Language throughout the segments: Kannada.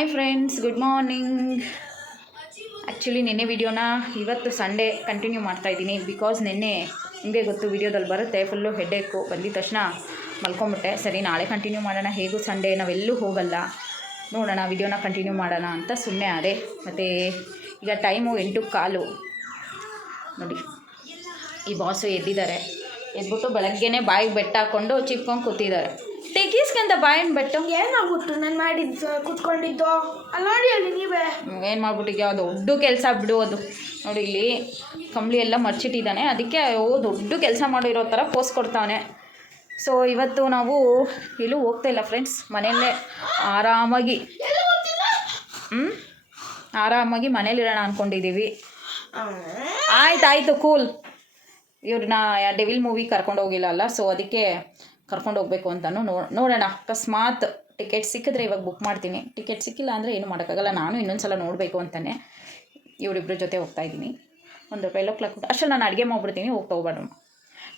Hi friends, good morning. Actually ನಿನ್ನೆ ವಿಡಿಯೋನ ಇವತ್ತು ಸಂಡೇ ಕಂಟಿನ್ಯೂ ಮಾಡ್ತಾಯಿದ್ದೀನಿ. ಬಿಕಾಸ್ ನಿನ್ನೆ ನಿಮಗೆ ಗೊತ್ತು ವಿಡಿಯೋದಲ್ಲಿ ಬರುತ್ತೆ, ಫುಲ್ಲು ಹೆಡ್ಡೇಕು ಬಂದಿದ್ದ ತಕ್ಷಣ ಮಲ್ಕೊಂಬಿಟ್ಟೆ. ಸರಿ ನಾಳೆ ಕಂಟಿನ್ಯೂ ಮಾಡೋಣ, ಹೇಗೂ ಸಂಡೇ ನಾವೆಲ್ಲೂ ಹೋಗಲ್ಲ, ನೋಡೋಣ ವಿಡಿಯೋನ ಕಂಟಿನ್ಯೂ ಮಾಡೋಣ ಅಂತ ಸುಮ್ಮನೆ ಆದೆ. ಮತ್ತು ಈಗ ಟೈಮು 8:15 ನೋಡಿ. ಈ ಬಾಸು ಎದ್ದಿದ್ದಾರೆ, ಎದ್ಬಿಟ್ಟು ಬೆಳಗ್ಗೆನೇ ಬಾಯಿಗೆ ಬೆಟ್ಟ ಹಾಕ್ಕೊಂಡು ಚಿಪ್ಕೊಂಡು ಕೂತಿದ್ದಾರೆ. ತೆಗೀಸ್ಕಂತ ಬಾಯಿನ ಬೆಟ್ಟು ಏನಾಗ್ಬಿಟ್ಟು ನಾನು ಮಾಡಿದ್ದು ಕೂತ್ಕೊಂಡಿದ್ದು ಅಲ್ಲಿ ನೋಡಿ, ಅಲ್ಲಿ ನೀವೇ ಏನು ಮಾಡ್ಬಿಟ್ಟಿದ್ಯಾ? ದೊಡ್ಡ ಕೆಲಸ ಬಿಡು ಅದು. ನೋಡಿ ಇಲ್ಲಿ ಕಂಬಳಿ ಎಲ್ಲ ಮರ್ಚಿಟ್ಟಿದ್ದಾನೆ, ಅದಕ್ಕೆ ದೊಡ್ಡ ಕೆಲಸ ಮಾಡಿರೋ ಥರ ಪೋಸ್ ಕೊಡ್ತಾನೆ. ಸೊ ಇವತ್ತು ನಾವು ಎಲ್ಲೂ ಹೋಗ್ತಾಯಿಲ್ಲ ಫ್ರೆಂಡ್ಸ್, ಮನೆಯಲ್ಲೇ ಆರಾಮಾಗಿ ಮನೇಲಿರೋಣ ಅಂದ್ಕೊಂಡಿದ್ದೀವಿ. ಆಯ್ತು ಕೂಲ್. ಇವ್ರನ್ನ ಡೆವಿಲ್ ಮೂವಿ ಕರ್ಕೊಂಡು ಹೋಗಿಲ್ಲ ಅಲ್ಲ, ಸೊ ಅದಕ್ಕೆ ಕರ್ಕೊಂಡು ಹೋಗ್ಬೇಕು ಅಂತಲೂ ನೋಡೋಣ. ಅಕಸ್ಮಾತ್ ಟಿಕೆಟ್ ಸಿಕ್ಕಿದ್ರೆ ಇವಾಗ ಬುಕ್ ಮಾಡ್ತೀನಿ, ಟಿಕೆಟ್ ಸಿಕ್ಕಿಲ್ಲ ಅಂದರೆ ಏನು ಮಾಡೋಕ್ಕಾಗಲ್ಲ. ನಾನು ಇನ್ನೊಂದು ಸಲ ನೋಡಬೇಕು ಅಂತಲೇ ಇವರಿಬ್ಬರ ಜೊತೆ ಹೋಗ್ತಾಯಿದ್ದೀನಿ. ಒಂದು 12 o'clock ಅಷ್ಟರಲ್ಲಿ ನಾನು ಅಡುಗೆ ಮಾಡಿಬಿಡ್ತೀನಿ, ಹೋಗ್ತಾ ಹೋಗ್ಬಾರ್ದು.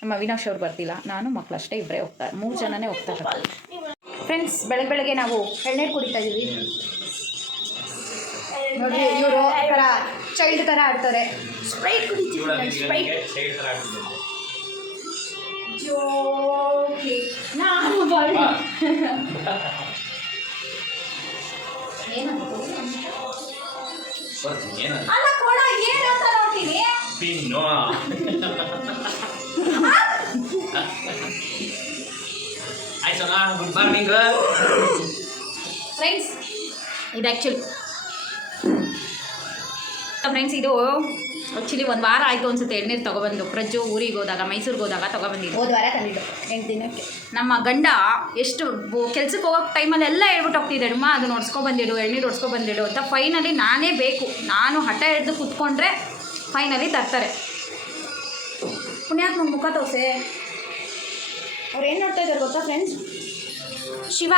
ನಮ್ಮ ಅವಿನಾಶ್ ಅವ್ರು ಬರ್ತಿಲ್ಲ, ನಾನು ಮಕ್ಕಳಷ್ಟೇ ಇಬ್ಬರೇ ಹೋಗ್ತಾರೆ, 3 ಜನನೇ ಹೋಗ್ತಾರೆ ಫ್ರೆಂಡ್ಸ್. ಬೆಳಗ್ಗೆ ನಾವು ಎಳ್ನೀರು ಕುಡಿತಾ ಇದ್ದೀವಿ ನೋಡಿ. ಇವರು ಥರ ಚೈಲ್ಡ್ ಥರ ಆಡ್ತಾರೆ. ಸ್ಪ್ರೈಟ್ ಕುಡಿತೀವಿ, ಸ್ಪ್ರೈಟ್ ಜೋಕಿ ನಾನು ಬಾಳಿ ಅಲ್ಲ ಕೊಡ ಏನು ಅಂತ ನೋಡ್ತೀನಿ. Good morning friends. ಇದು ಫ್ರೆಂಡ್ಸ್ ಇದು ಆ್ಯಕ್ಚುಲಿ 1 ವಾರ ಆಯಿತು ಅನ್ಸುತ್ತೆ ಎಳ್ನೀರು ತೊಗೊಬಂದು. ಪ್ರಜ್ಜು ಊರಿಗೆ ಹೋದಾಗ, ಮೈಸೂರಿಗೆ ಹೋದಾಗ ತೊಗೊಬಂದಿದ್ದು. ಹೋದ ವಾರ ತಂದಿದ್ದು 8 ದಿನಕ್ಕೆ. ನಮ್ಮ ಗಂಡ ಎಷ್ಟು ಕೆಲ್ಸಕ್ಕೆ ಹೋಗೋ ಟೈಮಲ್ಲಿ ಎಲ್ಲ ಹೇಳ್ಬಿಟ್ಟು ಹೋಗ್ತಿದ್ದೆ, ಅಮ್ಮ ಅದು ಹೊಡ್ಸ್ಕೊಬಂದಿಡು, ಎಳ್ನೀರು ಹೊಡ್ಸ್ಕೊಬಂದಿಡು ಅಂತ. ಫೈನಲಿ ನಾನೇ ಬೇಕು, ನಾನು ಹಠ ಹಿಡಿದು ಕೂತ್ಕೊಂಡ್ರೆ ಫೈನಲಿ ತರ್ತಾರೆ. ಪುಣ್ಯಾತ್ಮ ಮುಖ ತೋಸೆ. ಅವ್ರು ಏನು ನೋಡ್ತಾ ಇದ್ದಾರೆ ಗೊತ್ತಾ ಫ್ರೆಂಡ್ಸ್? ಶಿವ,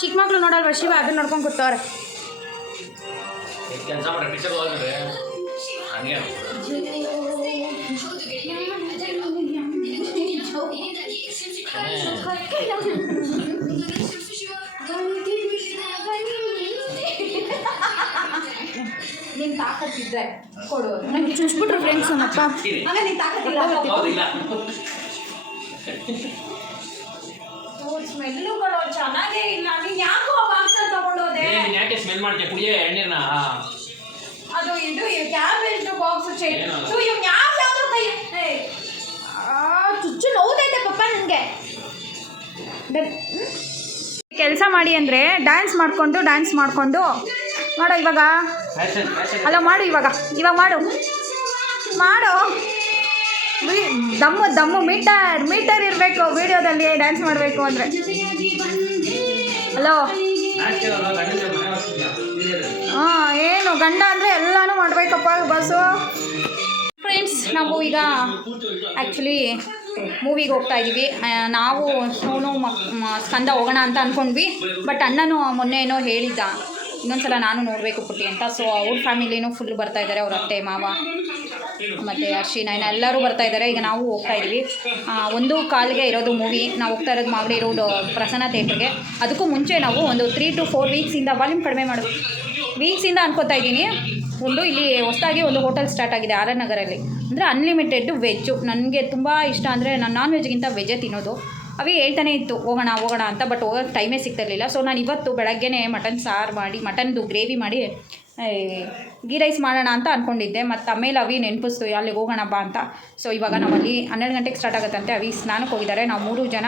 ಚಿಕ್ಕ ಮಕ್ಕಳು ನೋಡಲ್ವ ಶಿವ, ಅದನ್ನ ನೋಡ್ಕೊಂಡು ಕೂತವ್ರೆ. ಕೆಲಸ ಮಾಡಿ ಟೀಚರ್ ಹೋಗಿದ್ರೆ ಹಂಗೆ ನೀನು ತಾಕತ್ತಿದ್ದೆ ಕೊಡು. ನನಗೆ ಚುಚ್ಬಿಟ್ರು ಫ್ರೆಂಡ್ಸ್ ನಮ್ಮಪ್ಪ. ಆಗ ನೀನು ತಾಕತ್ತಿಲ್ಲ, ಸ್ಮೆಲ್ಲು ಕೊಡೋ ಚೆನ್ನಾಗೇ ಇಲ್ಲ. ನೀನು ಯಾಕೋ ಬಾಕ್ಸ್ ತಗೊಂಡೋದೆ? ಯಾಕೆ ಸ್ಮೆಲ್ ಮಾಡ್ತೀಯ? ಕುಡಿಯೇ ಎಣ್ಣೆನ. ಅದು ಇದು ಕ್ಯಾಬೇಜ್ ಬಾಕ್ಸ್ ಚೈನ್ ಇವ್ ಯಾವ್ದಾದ್ರು ಕೈ ಚುಚ್ಚು ನೋವುದೈತೆ ಪಪ್ಪ ನನಗೆ. ಕೆಲಸ ಮಾಡಿ ಅಂದರೆ ಡ್ಯಾನ್ಸ್ ಮಾಡಿಕೊಂಡು ಮಾಡೋ. ಇವಾಗ ಅಲ್ಲ ಮಾಡು, ಇವಾಗ ಮಾಡು. ದಮ್ಮು ಮೀಟರ್ ಇರಬೇಕು ವಿಡಿಯೋದಲ್ಲಿ ಡ್ಯಾನ್ಸ್ ಮಾಡಬೇಕು ಅಂದರೆ. ಹಲೋ, ಹಾಂ, ಏನು ಗಂಡ ಅಂದರೆ ಎಲ್ಲನೂ ಮಾಡಬೇಕಪ್ಪ ಬಸ್ಸು. ಫ್ರೆಂಡ್ಸ್, ನಾವು ಈಗ ಆ್ಯಕ್ಚುಲಿ ಮೂವಿಗೆ ಹೋಗ್ತಾ ಇದ್ದೀವಿ. ನಾವು ಸೋನು ಸ್ಕಂದ ಹೋಗೋಣ ಅಂತ ಅಂದ್ಕೊಂಡ್ವಿ. ಬಟ್ ಅಣ್ಣನೂ ಮೊನ್ನೆ ಏನೋ ಹೇಳಿದ್ದ, ಇನ್ನೊಂದ್ಸಲ ನಾನು ನೋಡಬೇಕು ಪುಟ್ಟಿ ಅಂತ. ಸೊ ಅವ್ರ ಫ್ಯಾಮಿಲಿನೂ ಫುಲ್ ಬರ್ತಾಯಿದ್ದಾರೆ, ಅವ್ರ ಅತ್ತೆ ಮಾವ ಮತ್ತು ಅರ್ಶಿನ ಎಲ್ಲರೂ ಬರ್ತಾಯಿದ್ದಾರೆ. ಈಗ ನಾವು ಹೋಗ್ತಾ ಇದ್ದೀವಿ. 1:15 ಇರೋದು ಮೂವಿ. ನಾವು ಹೋಗ್ತಾ ಇರೋದು ಮಾಗಡಿ ರೋಡ್ ಪ್ರಸನ್ನ ಥಿಯೇಟ್ರಿಗೆ. ಅದಕ್ಕೂ ಮುಂಚೆ ನಾವು ಒಂದು 3 to 4 ವೀಕ್ಸಿಂದ, ವಾಲ್ಯೂಮ್ ಕಡಿಮೆ ಮಾಡು, ವೀಕ್ಸಿಂದ ಅನ್ಕೋತಾ ಇದ್ದೀನಿ. ಇಲ್ಲಿ ಹೊಸದಾಗಿ ಒಂದು ಹೋಟೆಲ್ ಸ್ಟಾರ್ಟ್ ಆಗಿದೆ RN ನಗರಲ್ಲಿ, ಅಂದರೆ ಅನ್ಲಿಮಿಟೆಡ್ ವೆಜ್ಜು. ನನಗೆ ತುಂಬ ಇಷ್ಟ, ಅಂದರೆ ನಾನು ನಾನ್ ವೆಜ್ಗಿಂತ ವೆಜ್ಜೇ ತಿನ್ನೋದು. ಅವೇ ಹೇಳ್ತಾನೆ ಇತ್ತು ಹೋಗೋಣ ಅಂತ, ಬಟ್ ಹೋಗೋಕ್ಕೆ ಟೈಮೇ ಸಿಗ್ತಿರಲಿಲ್ಲ. ಸೊ ನಾನು ಇವತ್ತು ಬೆಳಗ್ಗೆನೇ ಮಟನ್ ಸಾರು ಮಾಡಿ, ಮಟನ್ದು ಗ್ರೇವಿ ಮಾಡಿ ಗೀ ರೈಸ್ ಮಾಡೋಣ ಅಂತ ಅಂದ್ಕೊಂಡಿದ್ದೆ. ಮತ್ತು ಆಮೇಲೆ ಅವಿ ನೆನಪಿಸ್ತು ಅಲ್ಲಿಗೆ ಹೋಗೋಣ ಬಾ ಅಂತ. ಸೊ ಇವಾಗ ನಾವಲ್ಲಿ 12 ಗಂಟೆಗೆ ಸ್ಟಾರ್ಟ್ ಆಗುತ್ತಂತೆ. ಅವಿ ಸ್ನಾನಕ್ಕೆ ಹೋಗಿದ್ದಾರೆ. ನಾವು 3 ಜನ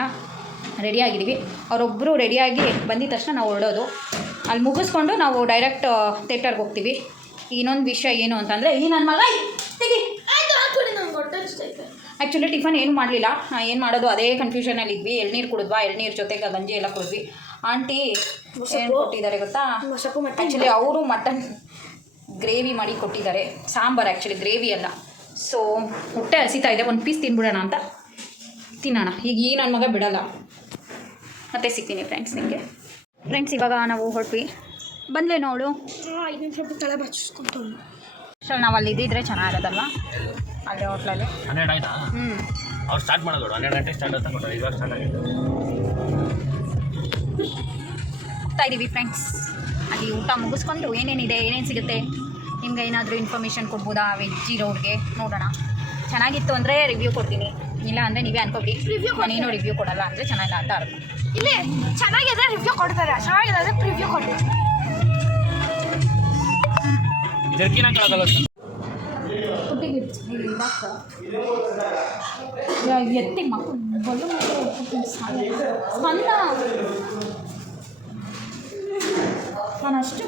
ರೆಡಿಯಾಗಿದ್ದೀವಿ. ಅವರೊಬ್ಬರು ರೆಡಿಯಾಗಿ ಬಂದಿದ ತಕ್ಷಣ ನಾವು ಹೊರಡೋದು. ಅಲ್ಲಿ ಮುಗಿಸ್ಕೊಂಡು ನಾವು ಡೈರೆಕ್ಟ್ ಥಿಯೇಟರ್ಗೆ ಹೋಗ್ತೀವಿ. ಇನ್ನೊಂದು ವಿಷಯ ಏನು ಅಂತಂದರೆ, ಈ ನನ್ನ ಮಗ ತೆಗಿ ಆ್ಯಕ್ಚುಲಿ ಟಿಫನ್ ಏನು ಮಾಡಲಿಲ್ಲ. ಏನು ಮಾಡೋದು ಅದೇ ಕನ್ಫ್ಯೂಷನಲ್ಲಿ ಇದ್ವಿ. ಎಳ್ನೀರು ಕುಡಿದ್ವಾ, ಎಳ್ನೀರು ಜೊತೆಗೆ ಗಂಜಿ ಎಲ್ಲ ಕುಡಿದ್ವಿ. ಆಂಟಿ ಏನು ಕೊಟ್ಟಿದ್ದಾರೆ ಗೊತ್ತಾ? ಆ್ಯಕ್ಚುಲಿ ಅವರು ಮಟನ್ ಗ್ರೇವಿ ಮಾಡಿ ಕೊಟ್ಟಿದ್ದಾರೆ, ಸಾಂಬಾರು ಆ್ಯಕ್ಚುಲಿ ಗ್ರೇವಿ ಅಲ್ಲ. ಸೊ ಹೊಟ್ಟೆ ಹಸಿತಾ ಇದೆ, ಒಂದು ಪೀಸ್ ತಿನ್ಬಿಡೋಣ ಅಂತ ತಿನ್ನೋಣ. ಈಗ ಈ ನನ್ನ ಮಗ ಬಿಡೋಲ್ಲ. ಮತ್ತೆ ಸಿಗ್ತೀನಿ ಫ್ರೆಂಡ್ಸ್ ನಿಮಗೆ. ಫ್ರೆಂಡ್ಸ್, ಇವಾಗ ನಾವು ಹೊರಟ್ವಿ. ಬಂದ್ಲೇನೋ ಅವಳು 5 ನಿಮಿಷ ತಲೆ ಬಚ್ಚಿಸ್ಕೊಂತು. ಸರ್ ನಾವು ಅಲ್ಲಿ ಇದ್ದಿದ್ರೆ ಚೆನ್ನಾಗಿರೋದಲ್ವ ಅಲ್ಲೇ ಹೋಟ್ಲಲ್ಲಿ. 12 ಆಯ್ತಾ? ಅವ್ರು ಸ್ಟಾರ್ಟ್ ಮಾಡೋದು 12 ಗಂಟೆ ಸ್ಟಾರ್ಟ್ ಅಂತ ಕೊಟ್ಟರು, ಇವಾಗ ಸ್ಟಾರ್ಟ್ ಆಗಿದೆ. ಹೋಗ್ತಾ ಇದ್ದೀವಿ ಫ್ರೆಂಡ್ಸ್. ಅಲ್ಲಿ ಊಟ ಮುಗಿಸ್ಕೊಂಡು ಏನೇನಿದೆ ಏನೇನು ಸಿಗುತ್ತೆ ನಿಮ್ಗೆ ಏನಾದರೂ ಇನ್ಫಾರ್ಮೇಷನ್ ಕೊಡ್ಬೋದಾ ವೆಜ್ ಇರೋರಿಗೆ ನೋಡೋಣ. ಚೆನ್ನಾಗಿತ್ತು ಅಂದರೆ ರಿವ್ಯೂ ಕೊಡ್ತೀನಿ, ಇಲ್ಲ ಅಂದರೆ ನೀವೇ ಅನ್ಕೋಬಿಡಿ ನಾನೇನೋ ರಿವ್ಯೂ ಕೊಡಲ್ಲ ಅಂದರೆ ಚೆನ್ನಾಗಿಲ್ಲ ಅಂತ ಅರ್ಥ. ಇಲ್ಲಿ ಚೆನ್ನಾಗಿದೆ ರಿವ್ಯೂ ಕೊಡ್ತಾರೆ, ಚೆನ್ನಾಗಿದೆ ಅಂದರೆ ರಿವ್ಯೂ ಕೊಡ್ತಾರೆ. ಎತ್ತಿ ಮಕ್ಕಳು ಬಲ್ಲು ಸ್ಪಂದ ನಾನು ಅಷ್ಟು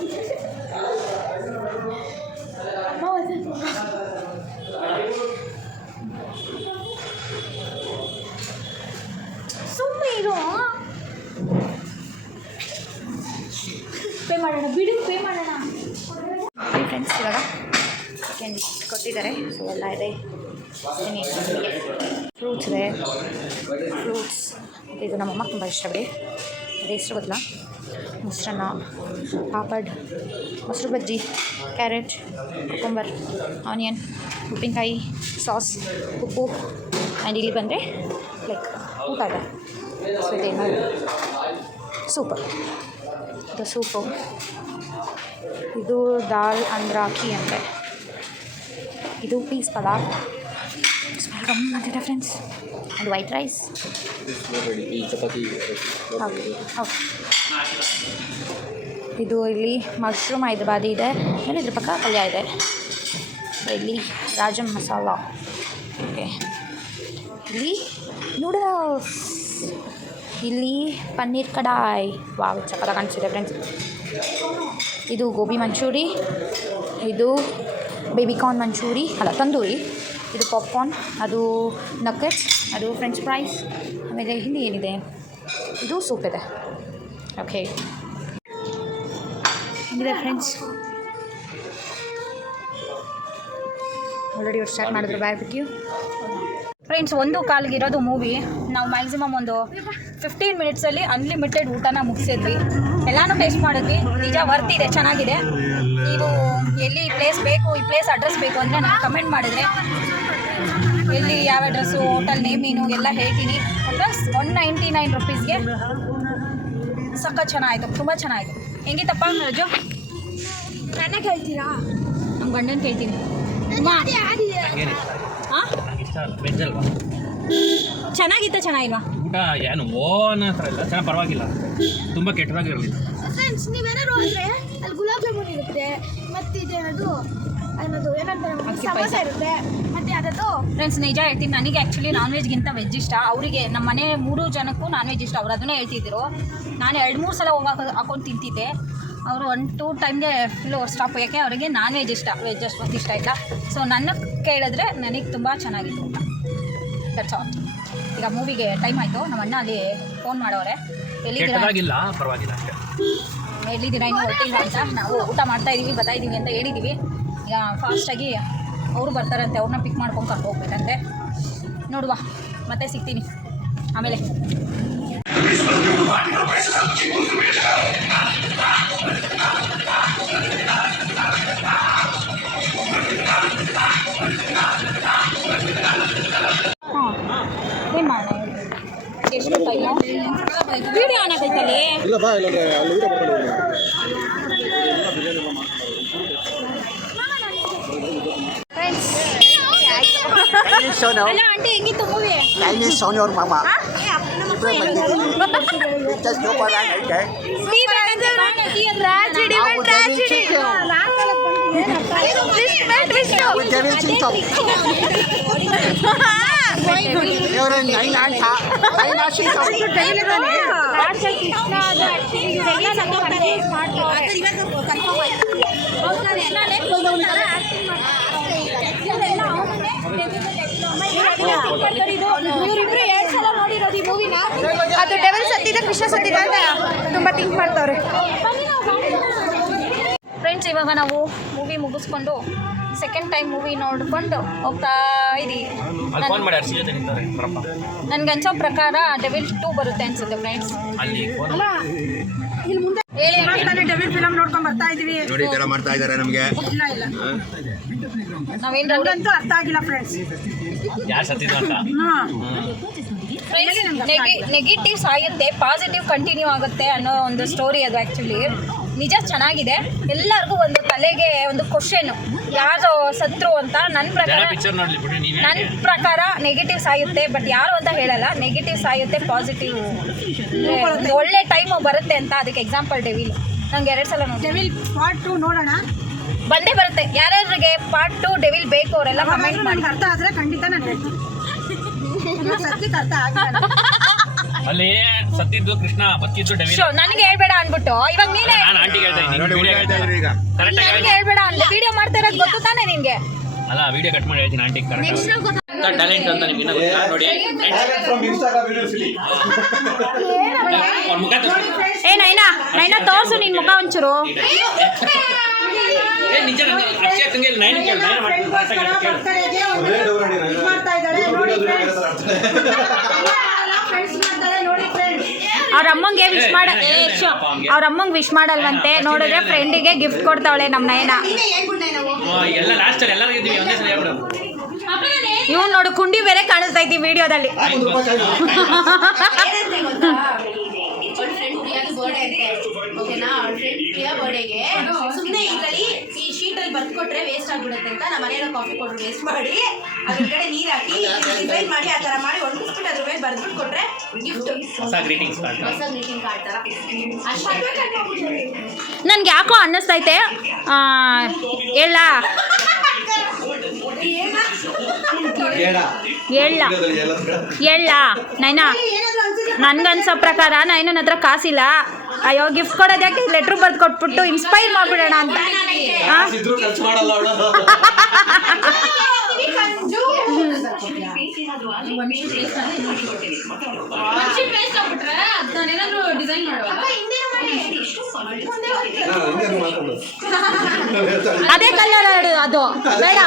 ಸುಮ್ಮನೆ ಇರು, ಪೇ ಮಾಡೋಣ ಬಿಡು, ಪೇ ಮಾಡೋಣ. ಫ್ರೆಂಡ್ಸ್ ಇವಾಗ ಚಿಕನ್ ಕೊಟ್ಟಿದ್ದಾರೆ, ಸೊ ಎಲ್ಲ ಇದೆ. ಫ್ರೂಟ್ಸ್ ಇದೆ, ಫ್ರೂಟ್ಸ್ ಇದು ನಮ್ಮಮ್ಮ ತುಂಬ ಇಷ್ಟ ಬಿಡಿ, ಅದೇ ಹೆಸರು ಗೊತ್ತಿಲ್ಲ. ಮೊಸರನ್ನ, ಪಾಪಡ್, ಮೊಸರು ಬಜ್ಜಿ, ಕ್ಯಾರೆಟ್, ಕುಕುಂಬರ್, ಆನಿಯನ್, ಉಪ್ಪಿನಕಾಯಿ, ಸಾಸ್, ಉಪ್ಪು. ಆ್ಯಂಡ್ ಇಲ್ಲಿ ಬಂದರೆ ಲೈಕ್ ಊಟ ಇದೆ. ಸೊ ಇದೇನು ಸೂಪು, ಇದು ಸೂಪು, ಇದು ದಾಲ್ ಅಂದ್ರಾಕಿ ಅಂತೆ, ಇದು ಪೀಸ್ ಪಲಾವ್ ಅಂತಿದೆ ಫ್ರೆಂಡ್ಸ್. ಆ್ಯಂಡ್ ವೈಟ್ ರೈಸ್, ಇದು ಇಲ್ಲಿ ಮಶ್ರೂಮ್ ಹೈದ್ರಾಬಾದಿ ಇದೆ, ಆಮೇಲೆ ಇದ್ರ ಪಕ್ಕ ಪಲ್ಯ ಇದೆ. ಇಲ್ಲಿ ರಾಜಮ್ ಮಸಾಲ, ಓಕೆ. ಇಲ್ಲಿ ನೂಡಲ್ಸ್, ಇಲ್ಲಿ ಪನ್ನೀರ್ ಕಡಾಯ್, ವಾವ್ ಚಕ್ಕದ ಕಾಣಿಸ್ತಿದೆ ಫ್ರೆಂಡ್ಸ್. ಇದು ಗೋಬಿ ಮಂಚೂರಿ, ಇದು ಬೇಬಿಕಾರ್ನ್ ಮಂಚೂರಿ ಅಲ್ಲ ತಂದೂರಿ, ಇದು ಪಾಪ್ಕಾರ್ನ್, ಅದು ನಗ್ಗೆಟ್ಸ್, ಅದು ಫ್ರೆಂಚ್ ಫ್ರೈಸ್. ಆಮೇಲೆ ಇಲ್ಲಿ ಏನಿದೆ, ಇದು ಸೂಪ್ ಇದೆ. ಓಕೆ ಇದೆ ಫ್ರೆಂಡ್ಸ್. ಆಲ್ರೆಡಿ ಇವ್ರು ಸ್ಟಾರ್ಟ್ ಮಾಡಿದ್ರು ಬಾರ್ಬಿಕ್ಯೂ. ಫ್ರೆಂಡ್ಸ್ 1:15 ಇರೋದು ಮೂವಿ. ನಾವು ಮ್ಯಾಕ್ಸಿಮಮ್ ಒಂದು 15 ಮಿನಿಟ್ಸಲ್ಲಿ ಅನ್ಲಿಮಿಟೆಡ್ ಊಟನ ಮುಗಿಸಿದ್ವಿ, ಎಲ್ಲನೂ ಟೇಸ್ಟ್ ಮಾಡಿದ್ವಿ. ನಿಜ ವರ್ತ್ ಇದೆ, ಚೆನ್ನಾಗಿದೆ. ನೀವು ಎಲ್ಲಿ ಪ್ಲೇಸ್ ಬೇಕು, ಈ ಪ್ಲೇಸ್ ಅಡ್ರೆಸ್ ಬೇಕು ಅಂದರೆ ನಾನು ಕಮೆಂಟ್ ಮಾಡಿದರೆ ಎಲ್ಲಿ ಯಾವ ಅಡ್ರೆಸ್ಸು, ಹೋಟೆಲ್ ನೇಮೇನು ಎಲ್ಲ ಹೇಳ್ತೀನಿ. ಪ್ಲಸ್ 199 ರುಪೀಸ್ಗೆ ಸಖತ್ ಚೆನ್ನಾಯಿತು, ತುಂಬ ಚೆನ್ನಾಯಿತು. ಹೆಂಗಿತ್ತಪ್ಪ ರಜು? ನನಗೆ ಹೇಳ್ತೀರಾ? ನಮ್ಮ ಗಂಡನ ಕೇಳ್ತೀನಿ. ಹಾಂ ಚೆನ್ನಾಗಿತ್ತ ಚೆನ್ನಾಗಿಲ್ವಾ? ಊಟ ಏನು ಓನ್ ಹತ್ರ ಇಲ್ಲ, ಚೆನ್ನಾಗಿ ಪರವಾಗಿಲ್ಲ, ತುಂಬ ಕೆಟ್ಟದಾಗಿರಲಿಲ್ಲ. ಫ್ರೆಂಡ್ಸ್ ನೀವೇನಾದ್ರು ಅಂದರೆ ಅಲ್ಲಿ ಗುಲಾಬ್ ಜಾಮೂನ್ ಇರುತ್ತೆ, ಮತ್ತು ಇದೇನದು ಅನ್ನೋದು ಏನಂತಾರೆ ಸಮೋಸ ಇರುತ್ತೆ, ಮತ್ತು ಅದದು. ಫ್ರೆಂಡ್ಸ್ ನಿಜ ಹೇಳ್ತೀನಿ, ನನಗೆ ಆ್ಯಕ್ಚುಲಿ ನಾನ್ ವೆಜ್ಗಿಂತ ವೆಜ್ ಇಷ್ಟ. ಅವರಿಗೆ ನಮ್ಮ ಮನೆ 3 ಜನಕ್ಕೂ ನಾನ್ ವೆಜ್ ಇಷ್ಟ. ಅವ್ರು ಅದನ್ನೇ ಹೇಳ್ತಿದ್ರು. ನಾನು 2-3 ಸಲ ಹಾಕೊಂಡು ತಿಂತಿದ್ದೆ. ಅವರು 1-2 ಟೈಮ್ಗೆ ಫುಲ್ಲು ಸ್ಟಾಪ್, ಯಾಕೆ ಅವರಿಗೆ ನಾನ್ ವೆಜ್ ಇಷ್ಟ, ವೆಜ್ ಅಷ್ಟೊಂದು ಇಷ್ಟ ಇಲ್ಲ. ಸೊ ನನ್ನ ಕೇಳಿದ್ರೆ ನನಗೆ ತುಂಬ ಚೆನ್ನಾಗಿತ್ತು ಊಟ. That's all. ಈಗ ಮೂವಿಗೆ ಟೈಮ್ ಆಯಿತು. ನಮ್ಮ ಅಣ್ಣ ಅಲ್ಲಿ ಫೋನ್ ಮಾಡೋರೆ, ಕೆಟ್ಟದಾಗಿಲ್ಲ, ಪರವಾಗಿಲ್ಲ ಅಷ್ಟೇ. ಎಲ್ಲಿದ್ದೀರಾ ಇನ್ನೂ ಹೊಟ್ಟಿಲ್ಲ ಅಂತ. ನಾವು ಊಟ ಮಾಡ್ತಾಯಿದ್ದೀವಿ, ಬರ್ತಾಯಿದ್ದೀವಿ ಅಂತ ಹೇಳಿದ್ದೀವಿ. ಈಗ ಫಾಸ್ಟಾಗಿ ಅವರು ಬರ್ತಾರಂತೆ, ಅವ್ರನ್ನ ಪಿಕ್ ಮಾಡ್ಕೊಂಡು ಕರ್ಕೊಂಡು ಹೋಗ್ಬೇಕಂತೆ. ನೋಡುವ, ಮತ್ತೆ ಸಿಗ್ತೀನಿ ಆಮೇಲೆ. ಹಾಂ ಏನು ಮಾಡೋಣ, ಎಷ್ಟು ಟೈಮು? Video on ಆಗೈತಲ್ಲಿ. ಇಲ್ಲ ಬಾ, ಇಲ್ಲಾಂದ್ರೆ ಅಲ್ಲಿ ಊಟ ಮಾಡ್ಕೊಂಡು ಅಲ್ಲ ಆಂಟಿ ಹೆಂಗಿತ್ತು ಮೂವಿ? ಅವ್ರ ಮಾಮ ಇವರಿಬ್ರು 2 ಸಲ ನೋಡಿರೋದು ಈ ಮೂವಿನ. ಅದು ಡೆವಲ್ ಸತ್ತಿದೆ, ಕೃಷ್ಣ ಸತ್ತಿದೆ ಅಂತ ತುಂಬ ಥಿಂಕ್ ಮಾಡ್ತವ್ರೆ. ಫ್ರೆಂಡ್ಸ್ ಇವಾಗ ನಾವು ಮೂವಿ ಮುಗಿಸ್ಕೊಂಡು ಸೆಕೆಂಡ್ ಟೈಮ್ ಮೂವಿ ನೋಡ್ಕೊಂಡು ಹೋಗ್ತಾ ಇದ್ದೀವಿ. ನನಗನ್ಸೋ ಪ್ರಕಾರ ಡೆವಿಲ್ 2 ಬರುತ್ತೆ ಅನ್ಸುತ್ತೆ ಫ್ರೆಂಡ್ಸ್. ಇಲ್ಲಿ ಮುಂದೆ ಹೇಳಿ ಡೆವಿಲ್ ಫಿಲಮ್ ನೋಡ್ಕೊಂಡು ಬರ್ತಾ ಇದೀವಿ. ನೋಡಿ ಈ ಥರ ಮಾಡ್ತಾ ಇದ್ದಾರೆ ನಮಗೆ. ಇಲ್ಲ ಇಲ್ಲ ನಾವೇನು ನನಗಂತೂ ಅರ್ಥ ಆಗಿಲ್ಲ ಫ್ರೆಂಡ್ಸ್. ಯಾರು ಸತ್ತಿದ್ರು ಅಂತ. ನೆಗೆಟಿವ್ ಸಾಯುತ್ತೆ, ಪಾಸಿಟಿವ್ ಕಂಟಿನ್ಯೂ ಆಗುತ್ತೆ ಅನ್ನೋ ಒಂದು ಸ್ಟೋರಿ ಅದು. ಆ್ಯಕ್ಚುಲಿ ನಿಜ ಚೆನ್ನಾಗಿದೆ. ಎಲ್ಲರಿಗೂ ಒಂದು ತಲೆಗೆ ಒಂದು ಕ್ವಶನ್, ಯಾರು ಸತ್ರು ಅಂತ. ನನ್ನ ಪ್ರಕಾರ ನೆಗೆಟಿವ್ ಸಾಯುತ್ತೆ, ಬಟ್ ಯಾರು ಅಂತ ಹೇಳಲ್ಲ. ನೆಗೆಟಿವ್ ಸಾಯುತ್ತೆ, ಪಾಸಿಟಿವ್ ಒಳ್ಳೆ ಟೈಮು ಬರುತ್ತೆ ಅಂತ. ಅದಕ್ಕೆ ಎಕ್ಸಾಂಪಲ್ ಡೆವಿಲ್. ನಂಗೆ 2 ಸಲ ನೋಡಿ. ಡೆವಿಲ್ ಪಾರ್ಟ್ 2 ನೋಡೋಣ. ಬಂದೇ ಬರುತ್ತೆ. ಯಾರ್ಯಾರಿಗೆ ಪಾರ್ಟ್ 2 ಡೆವಿಲ್ ಬೇಕು ಅವರೆಲ್ಲ ಕಮೆಂಟ್ ಮಾಡಿ. ಅರ್ಥ ಆದರೆ ಖಂಡಿತ ನಾನು ಹೇಳ್ತೀನಿ. ಸದ್ಯಕ್ಕೆ ಅರ್ಥ ಆಗಿಲ್ಲ. ಅಲ್ಲಿ ಸತ್ತಿದ್ದು ಕೃಷ್ಣ, ಬದುಕಿದ್ದು ಡೆವಿಲ್. ನನಗೆ ಹೇಳ್ಬೇಡ ಅನ್ಬಿಟ್ಟು ಇವಾಗ ನೀನೇ ನಾನು ಆಂಟಿಗೆ ಹೇಳ್ತಾ ಇದ್ದೀನಿ, ನೋಡಿ ವಿಡಿಯೋ ಹೇಳ್ತಾ ಇದ್ದೀನಿ. ಈಗ ಕರೆಕ್ಟ್ ಆಗಿ ನನಗೆ ಹೇಳ್ಬೇಡ ಅನ್ಲಿ. ವಿಡಿಯೋ ಮಾಡ್ತಾ ಇರೋದು ಗೊತ್ತು ತಾನೇ ನಿನ್ಗೆ? ಅಲ್ಲ, ವಿಡಿಯೋ ಕಟ್ ಮಾಡಿ ಹೇಳ್ತೀನಿ ಆಂಟಿಗೆ. ಕರೆಕ್ಟ್ ಟ್ಯಾಲೆಂಟ್ ಅಂತ ನಿಮ್ಗೆ ಇನ್ನೂ ಗೊತ್ತಿಲ್ಲ ನೋಡಿ. ಅವ್ರ ಮುಖ ತೋರಿಸಿ. ನೈನಾ ತೋರ್ಸು ನಿನ್ ಮುಖ ಒಂಚೂರು. ನಿಜ ಅಕ್ಷಯ್ ನೈನ್ ಕೇಳಿ ಅವ್ರ ಅಮ್ಮಂಗೆ ವಿಶ್ ಮಾಡ ಅವ್ರ ಅಮ್ಮಂಗೆ ವಿಶ್ ಮಾಡಲ್ವಂತೆ. ನೋಡಿದ್ರೆ ಫ್ರೆಂಡಿಗೆ ಗಿಫ್ಟ್ ಕೊಡ್ತಾವಳೆ ನಮ್ಮ ನಯನ. ಎಲ್ಲ ಲಾಸ್ಟ್ ಅಲ್ಲಿ ಎಲ್ಲರಿಗೂ ಇದ್ದೀವಿ ಒಂದೇ ಸಲ ಹೇಳ್ಬಿಡು. ಇವ್ನು ನೋಡು ಕುಂಡಿ ಬೇರೆ ಕಾಣಿಸ್ತಾ ಇದ್ದೀವಿ ವಿಡಿಯೋದಲ್ಲಿ. ಓಕೆನಾ, ಅವ್ರ ಫ್ರೆಂಡ್ ಪ್ರಿಯಾ ಬರ್ಡೇಗೆ ಸುಮ್ಮನೆ ಇದರಲ್ಲಿ ಈ ಶೀಟಲ್ಲಿ ಬರ್ಕೊಟ್ರೆ ವೇಸ್ಟ್ ಆಗ್ಬಿಡುತ್ತೆ ಅಂತ ನಮ್ಮ ಮನೆಯಲ್ಲ ಕಾಫಿ ಪೌಡರ್ ವೇಸ್ಟ್ ಮಾಡಿ ಅದ್ರ ಕಡೆ ನೀರು ಹಾಕಿ ಡಿಸೈನ್ ಮಾಡಿ ಆ ಥರ ಮಾಡಿ ಒಣಗಿಸ್ಬಿಟ್ಟು ಅದ್ರ ಮೇಲೆ ಬರ್ದ್ಬಿಟ್ಟು ಕೊಟ್ರೆ ಗಿಫ್ಟ್, ಹೊಸ ಗ್ರೀಟಿಂಗ್ಸ್ ಕಾರ್ಡ್. ಹೊಸ ಗ್ರೀಟಿಂಗ್ ಕಾರ್ಡ್ ಥರ ಅಷ್ಟೇ. ನನ್ಗೆ ಯಾಕೋ ಅನ್ನಿಸ್ತೈತೆ ಹೇಳ ನೈನಾ. ನನ್ಗನ್ಸೋ ಪ್ರಕಾರ ನೈನನ ಹತ್ರ ಕಾಸಿಲ್ಲ. ಅಯ್ಯೋ ಗಿಫ್ಟ್ ಕೊಡೋದು ಯಾಕೆ, ಲೆಟ್ರ್ ಬರ್ದು ಕೊಟ್ಬಿಟ್ಟು ಇನ್ಸ್ಪೈರ್ ಮಾಡ್ಬಿಡೋಣ ಅಂತ. ಅದೇ ಕಲರ್ ಅದು ಬೇಡ.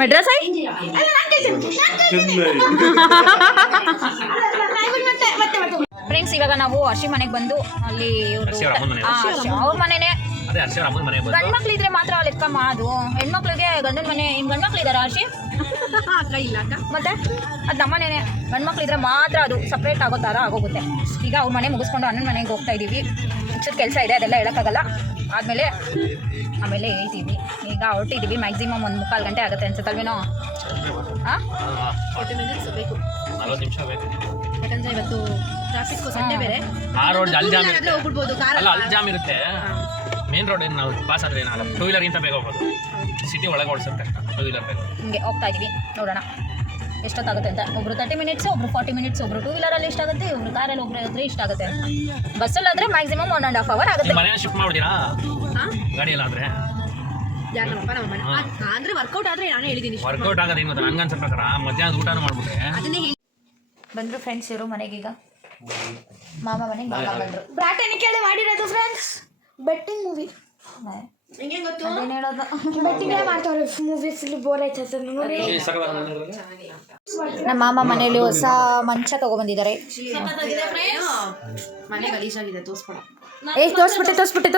ಮೆಡ್ರಾಸೈ ಫ್ರೆಂಡ್ಸ್, ಇವಾಗ ನಾವು ಹರ್ಷಿ ಮನೆಗೆ ಬಂದು ಅಲ್ಲಿ ಅವ್ರ ಮನೆನೇ. ಗಂಡು ಮಕ್ಳಿದ್ರೆ ಮಾತ್ರ ಲೆಕ್ಕಮ್ಮ ಅದು. ಹೆಣ್ಮಕ್ಳಿಗೆ ಗಂಡನ ಮನೆ. ಗಂಡ್ಮಕ್ಳು ಇದಾರ ಹರ್ಷಿ? ಮತ್ತೆ ಅದು ನಮ್ಮನೇನೆ. ಗಂಡ್ಮಕ್ಳಿದ್ರೆ ಮಾತ್ರ ಅದು ಸಪ್ರೇಟ್ ಆಗೋ ಥರ ಆಗೋಗುತ್ತೆ. ಈಗ ಅವ್ರ ಮನೆ ಮುಗಿಸ್ಕೊಂಡು ಅಣ್ಣನ ಮನೆಗೆ ಹೋಗ್ತಾ ಇದ್ದೀವಿ. ಮುಚ್ಚದ ಕೆಲಸ ಇದೆ, ಅದೆಲ್ಲ ಹೇಳೋಕ್ಕಾಗಲ್ಲ. ಆಮೇಲೆ ಹೇಳ್ತೀವಿ. ಈಗ ಹೊರಟಿದ್ದೀವಿ. ಮ್ಯಾಕ್ಸಿಮಮ್ 1-3 ಗಂಟೆ ಆಗುತ್ತೆ ಅನ್ಸುತ್ತಲ್ವೇನೋ? ಹಾಂ, 40 ಮಿನಿಟ್ಸ್ ಬೇಕು, 40 ನಿಮಿಷ ಬೇಕು. ಯಾಕಂದ್ರೆ ಇವತ್ತು ಟ್ರಾಫಿಕ್ ಸಂಡೆ ಬೇರೆ. ಆ ರೋಡ್ ಅಲ್ಲಿ ಜಾಮ್ ಇರುತ್ತೆ. ಹೋಗ್ಬಿಡ್ಬೋದು ಕಾರ್. ಅಲ್ಲ, ಅಲ್ಲಿ ಜಾಮ್ ಇರುತ್ತೆ. ಮೇನ್ ರೋಡ್ ನಾವು ಪಾಸ್ ಆದರೆ ಏನಾಗಲ್ಲ. 2 ವೀಲರ್ಗಿಂತ ಬೇಗ ಹೋಗ್ಬೋದು. ಸಿಟಿ ಒಳಗೆ ಓಡಿಸೋದು ಕಷ್ಟ. 2 ವೀಲರ್ ಬೇಕು. ಹಿಂಗೆ ಹೋಗ್ತಾ ಇದ್ದೀವಿ. ನೋಡೋಣ ಎಷ್ಟೊತ್ತಾಗುತ್ತೆ ಅಂತ. ಒಬ್ರು 30 ಮಿನಿಟ್ಸ್, ಒಬ್ರು 40 ಮಿನಿಟ್ಸ್. ಒಬ್ರು 2 ವೀಲರಲ್ಲಿ ಇಷ್ಟ ಆಗುತ್ತೆ, ಒಬ್ರು ಕಾರಲ್ಲಿ ಹೋದ್ರೆ ಇಷ್ಟ ಆಗುತ್ತೆ. ಬಸ್ಸಲ್ಲಿ ಆದರೆ ಮ್ಯಾಕ್ಸಿಮಮ್ 1.5 ಅವರ್ ಆಗುತ್ತೆ. ಮನೆಯ ಶಿಫ್ಟ್ ಮಾಡ್ಬಿಡ್ತೀರಾ ಗಾಡಿಯಲ್ಲ ಆದರೆ? ಯಾಕಪ್ಪ ನಮ್ಮ ಮನೆ ಅಂದ್ರೆ ವರ್ಕೌಟ್ ಆದ್ರೆ ನಾನು ಹೇಳಿದ್ದೀನಿ. ವರ್ಕೌಟ್ ಆಗೋದು ಏನು ಗೊತ್ತಾ, ನಂಗೆ ಅನ್ಸೋ ಪ್ರಕಾರ ಮಧ್ಯಾಹ್ನದ ಊಟನೂ ಮಾಡ್ಬಿಟ್ರೆ. ಅದನ್ನೇ ಬಂದರು ಫ್ರೆಂಡ್ಸ್ ಇವರು ಮನೆಗೀಗ. ಮಾಮ ಮನೆಗೆ ಮಾಮ ಬಂದರು. ಬ್ರಾಟನಿ ಕೇಳಿ ಮಾಡಿರೋದು ಫ್ರೆಂಡ್ಸ್. Betting movie. ನಿಂಗೆ ಗೊತ್ತು ಏನು ಹೇಳೋದು? ಬೆಟ್ಟಿಂಗ್ ಮಾಡ್ತಾವ್ರೆ ಮೂವೀಸ್. ಇಲ್ಲಿ ಬೋರ್ ಆಯ್ತು ನೋಡಿ. ನಮ್ಮ ಮಾಮ ಮನೇಲಿ ಹೊಸ ಮಂಚ ತಗೊಬಂದಿದ್ದಾರೆ. ಮನೆ ಗಲೀಜಾಗಿದೆ, ತೋರಿಸ್ಬೇಡ. ತೋರಿಸ್ಬಿಟ್ಟೆ.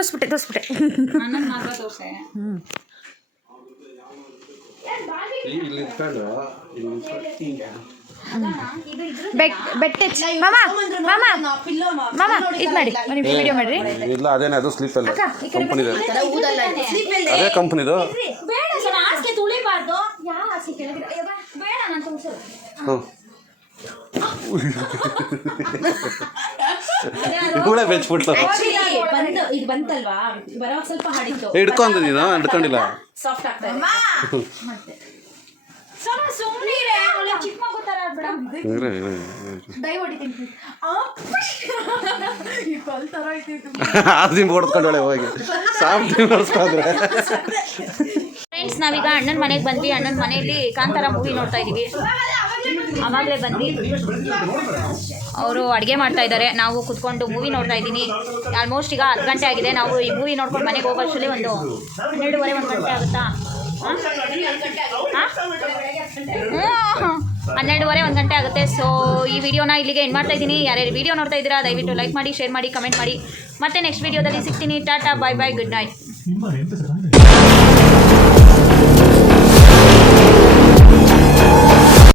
ಇದು ಮಾಡಿ ವಿಡಿಯೋ ಮಾಡ್ರಿ. ಇಲ್ಲ, ಅದೇನೇ ಅದು ಸ್ಲೀಪ್ ಅಲ್ಲ, ಕಂಪನಿದು. ಅದೇ ಕಂಪನಿದು. ತುಳಿಬಾರ್ದು. ಬೇಡ, ನಾನು ತುಳಿಸೋದು. ಇವಳೆ ಬೆಚ್ಬಿಟ್ಲು. ಇದು ಬಂತಲ್ವಾ, ಬರೋ ಸ್ವಲ್ಪ ಹಾಡಿತ್ತು. ಹಿಡ್ಕೊಂಡು ನೀನು ಹಿಡ್ಕೊಂಡಿಲ್ಲ. ಸಾಫ್ಟ್ ಆಗ್ತಾ ಇದೆ. ಚಿಕ್ಕ ಮಗು ತರ ಆರ್ದಿಂಗ್ ಹೊಡ್ಕೊಂಡೋಳೆ ಹೋಗಿ ಸಾಫ್ಟ್ ಹೊಡ್ಸ್ಕೊಂಡ್ರೆ. ಫ್ರೆಂಡ್ಸ್, ನಾವೀಗ ಅಣ್ಣನ ಮನೆಗೆ ಬಂದ್ವಿ. ಅಣ್ಣನ ಮನೆಯಲ್ಲಿ ಕಾಂತಾರ ಮೂವಿ ನೋಡ್ತಾ ಇದ್ದೀವಿ. ಆವಾಗಲೇ ಬಂದ್ವಿ. ಅವರು ಅಡುಗೆ ಮಾಡ್ತಾ ಇದ್ದಾರೆ. ನಾವು ಕುತ್ಕೊಂಡು ಮೂವಿ ನೋಡ್ತಾ ಇದ್ದೀನಿ. ಆಲ್ಮೋಸ್ಟ್ ಈಗ 10 ಗಂಟೆ ಆಗಿದೆ. ನಾವು ಈ ಮೂವಿ ನೋಡ್ಕೊಂಡು ಮನೆಗೆ ಹೋಗೋಷ್ಟರಲ್ಲಿ ಒಂದು 12:30 1 ಗಂಟೆ ಆಗುತ್ತಾ? 12:30 1 ಗಂಟೆ ಆಗುತ್ತೆ. ಸೊ ಈ ವಿಡಿಯೋನ ಇಲ್ಲಿಗೆ ಎಂಡ್ ಮಾಡ್ತಾ ಇದ್ದೀನಿ. ಯಾರ್ಯಾರು ವಿಡಿಯೋ ನೋಡ್ತಾ ಇದ್ದೀರಾ ದಯವಿಟ್ಟು ಲೈಕ್ ಮಾಡಿ, ಶೇರ್ ಮಾಡಿ, ಕಮೆಂಟ್ ಮಾಡಿ. ಮತ್ತೆ ನೆಕ್ಸ್ಟ್ ವಿಡಿಯೋದಲ್ಲಿ ಸಿಗ್ತೀನಿ. ಟಾಟಾ, ಬಾಯ್ ಬಾಯ್, ಗುಡ್ ನೈಟ್.